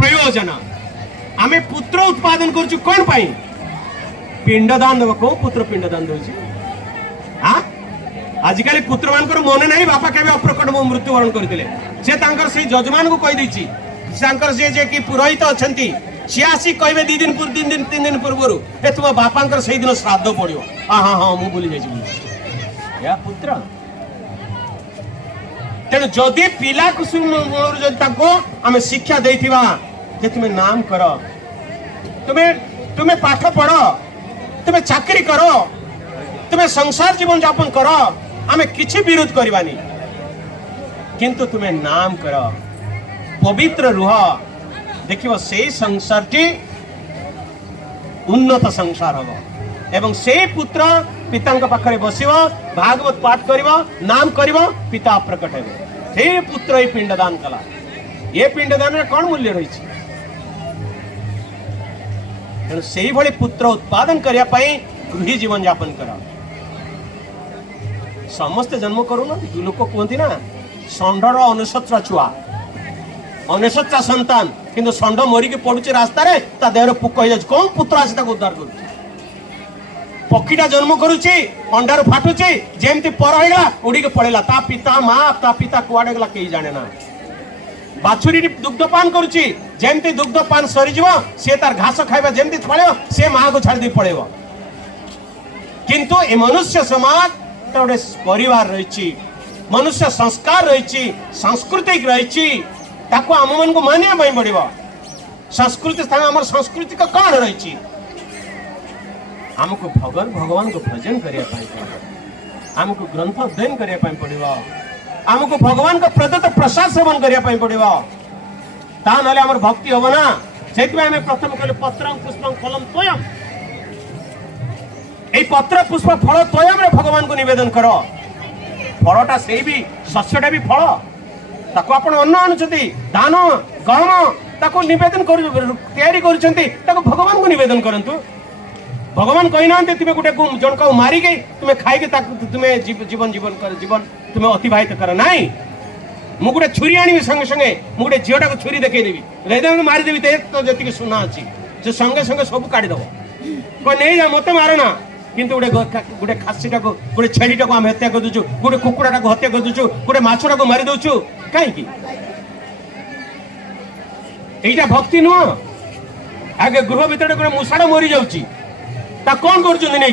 प्रयोजन आमे पुत्र उत्पादन करछु कोन पाई पिंडदान देव को पुत्र पिंडदान दउछि हाँ आजिकल पुत्र मानकर मन नहीं बापा केबे अप्रकट मृत्युवरण करथिले से तांकर से जजमान को कहि दैछि तांकर से जे कि पुरोहित अछंती सी आसी कहबे 2 दिन पूर्व 3 दिन पूर्व ए तुम बापांकर से दिन श्राद्ध पड़ियो हाँ हाँ हाँ मु भूली जाइछि या पुत्र तेणु जदि पिला को आम शिक्षा देथिबा जे तुम्हें नाम कर तुम्हें पाठ पढ़ तुम्हें चाकरी कर तुम्हें संसार जीवन यापन कर आम किछि विरोध करवानी किंतु तुम्हें नाम कर पवित्र रुह देखिबो से संसार टी उन्नत संसार हम एवं से पुत्र पिता पाखरे बसिव भागवत पाठ करिवो नाम करिवो पिता प्रकट हेबे से पुत्र ही पिंडदान कला ये पिंडदान रे कोन मूल्य रही तेणु से भली पुत्र उत्पादन करिया पई गृही जीवन यापन कर समस्त जन्म करू ना लोक कहती ना षंडर 69 छुआ 69 संतान किंतु षंड मरिक पड़ुचे रास्ता रे ता देहर पुक हो जाए कौन पुत्र आसी ताको उद्धार करुचे पक्षीटा जन्म करुचे अंडार फाटुचे जेमती पर होगा उड़ी के पड़ेला ता पिता कुआडे गला कहीं जाने ना बाछुरी दुग्धपान करुचे जेमती दुग्धपान सरी जीव से तार घास खाइबा जेमती पड़ेव से मां को छाड़ दी पड़ेव किंतु ए मनुष्य समाज गोटे परिवार रही मनुष्य संस्कार रही सांस्कृतिक रही ताको आम मन को मानिया पड़ो संस्कृति स्थान आम संस्कृति का कौन रही आमको भगवान को भजन करने आमको ग्रंथ अध्ययन करने पड़ो आमको भगवान का प्रदत्त प्रसाद सेवन करने पड़ो ता ना आम भक्ति हम ना से प्रथम कहले पत्र पुष्प फलम तोयम ए पत्र पुष्प फल तोयम रे भगवान को निवेदन कर फलटा से भी शस्यटा भी फल ताको आपण अन्न आणुछथि दान गहम ताको निवेदन कर तैयारी करूछथि ताको भगवान को निवेदन करंतु भगवान कहि नांते तुमे गुटे जन को मारी के तुमे खाइ के ताको तुमे जीवन तुमे अतिबाहित कर नाही मु गुटे छुरी आनी संगे संगे मु गुटे झियोटा को छुरी देखै देबी रेदन मारी देबी तो जति सुना अछि से संगे संगे सब काटी दबो को नै जा मते मारना किंतु गोटे खासीटा को गोटे छेलीटा को आम हत्या कर दूचु गोटे कुकुड़ाटा को हत्या कर दूचु गोटे माछटा को मारी दउछु कहीं एटा भक्ति नुह आगे गृह भीतर गोटे मूषाटा मरी जाउची ता कोन करछुन नै